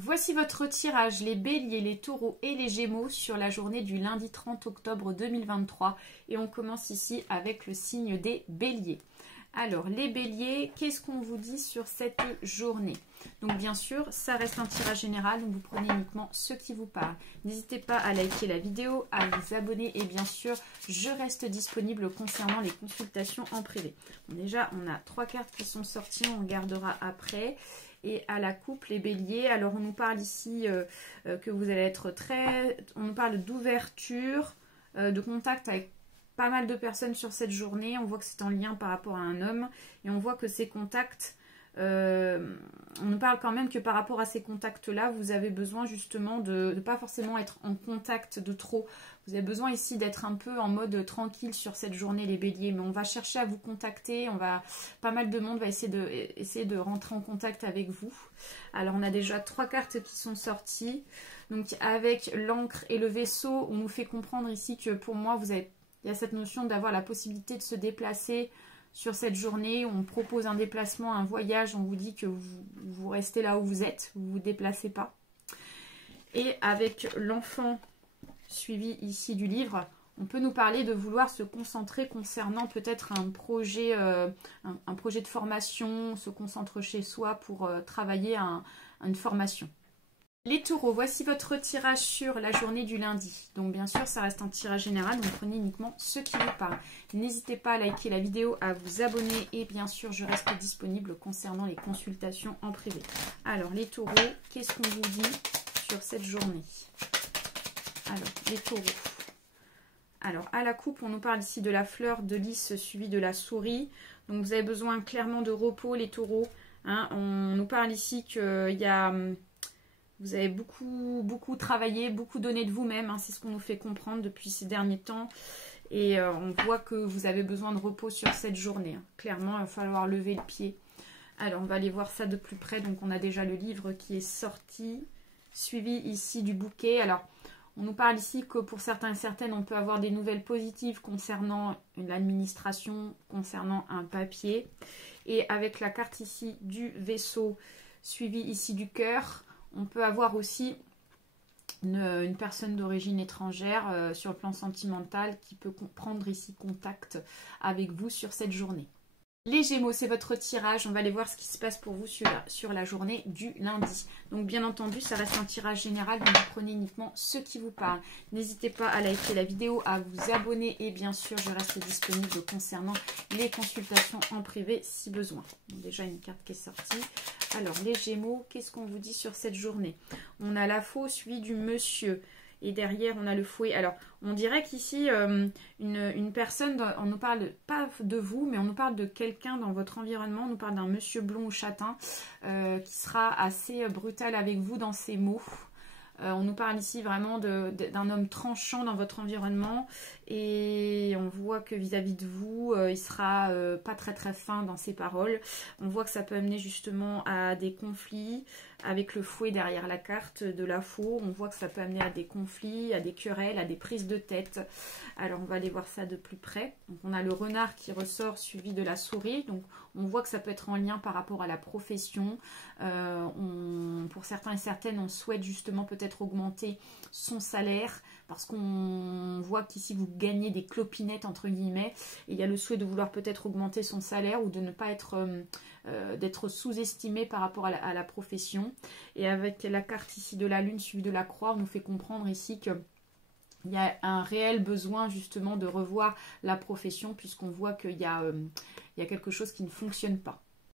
Voici votre tirage, les béliers, les taureaux et les gémeaux sur la journée du lundi 30 octobre 2023. Et on commence ici avec le signe des béliers. Alors, les béliers, qu'est-ce qu'on vous dit sur cette journée? Donc, bien sûr, ça reste un tirage général, donc vous prenez uniquement ce qui vous parle. N'hésitez pas à liker la vidéo, à vous abonner et bien sûr, je reste disponible concernant les consultations en privé. Bon, déjà, on a 3 cartes qui sont sorties, on regardera après. Et à la coupe, les béliers, alors on nous parle ici que vous allez être on nous parle d'ouverture, de contact avec pas mal de personnes sur cette journée. On voit que c'est en lien par rapport à un homme. Et on voit que ces contacts, on nous parle quand même que par rapport à ces contacts-là, vous avez besoin justement de ne pas forcément être en contact de trop. Vous avez besoin ici d'être un peu en mode tranquille sur cette journée, les béliers. Mais on va chercher à vous contacter. Pas mal de monde va essayer de rentrer en contact avec vous. Alors, on a déjà 3 cartes qui sont sorties. Donc, avec l'encre et le vaisseau, on nous fait comprendre ici que pour moi, il y a cette notion d'avoir la possibilité de se déplacer sur cette journée. On propose un déplacement, un voyage. On vous dit que vous restez là où vous êtes. Vous ne vous déplacez pas. Et avec l'enfant suivi ici du livre, on peut nous parler de vouloir se concentrer concernant peut-être un projet de formation, se concentrer chez soi pour travailler une formation. Les taureaux, voici votre tirage sur la journée du lundi. Donc bien sûr, ça reste un tirage général, donc prenez uniquement ce qui vous parle. N'hésitez pas à liker la vidéo, à vous abonner et bien sûr, je reste disponible concernant les consultations en privé. Alors les taureaux, qu'est-ce qu'on vous dit sur cette journée? Alors, les taureaux. Alors, à la coupe, on nous parle ici de la fleur de lys suivie de la souris. Donc, vous avez besoin clairement de repos, les taureaux. Hein, on nous parle ici que vous avez beaucoup travaillé, beaucoup donné de vous-même. Hein, c'est ce qu'on nous fait comprendre depuis ces derniers temps. Et on voit que vous avez besoin de repos sur cette journée. Hein. Clairement, il va falloir lever le pied. Alors, on va aller voir ça de plus près. Donc, on a déjà le livre qui est sorti, suivi ici du bouquet. Alors, on nous parle ici que pour certains et certaines, on peut avoir des nouvelles positives concernant l'administration, concernant un papier. Et avec la carte ici du vaisseau, suivi ici du cœur, on peut avoir aussi une personne d'origine étrangère sur le plan sentimental qui peut prendre ici contact avec vous sur cette journée. Les Gémeaux, c'est votre tirage. On va aller voir ce qui se passe pour vous sur la journée du lundi. Donc, bien entendu, ça reste un tirage général. Donc, vous prenez uniquement ce qui vous parle. N'hésitez pas à liker la vidéo, à vous abonner. Et bien sûr, je reste disponible concernant les consultations en privé si besoin. Donc, déjà, une carte qui est sortie. Alors, les Gémeaux, qu'est-ce qu'on vous dit sur cette journée? On a la faux suivi du monsieur. Et derrière, on a le fouet. Alors, on dirait qu'ici, une personne, on nous parle pas de vous, mais on nous parle de quelqu'un dans votre environnement. On nous parle d'un monsieur blond ou châtain qui sera assez brutal avec vous dans ses mots. On nous parle ici vraiment d'un homme tranchant dans votre environnement et on voit que vis-à-vis de vous, il sera pas très fin dans ses paroles. On voit que ça peut amener justement à des conflits avec le fouet derrière la carte de la faux. On voit que ça peut amener à des conflits, à des querelles, à des prises de tête. Alors on va aller voir ça de plus près. Donc on a le renard qui ressort suivi de la souris. Donc on voit que ça peut être en lien par rapport à la profession. Pour certains et certaines, on souhaite justement peut-être augmenter son salaire parce qu'on voit qu'ici vous gagnez des clopinettes entre guillemets. Et il y a le souhait de vouloir peut-être augmenter son salaire ou de ne pas être d'être sous-estimé par rapport à la profession. Et avec la carte ici de la lune suivie de la croix, on nous fait comprendre ici que il y a un réel besoin justement de revoir la profession puisqu'on voit qu'il y a quelque chose qui ne fonctionne pas.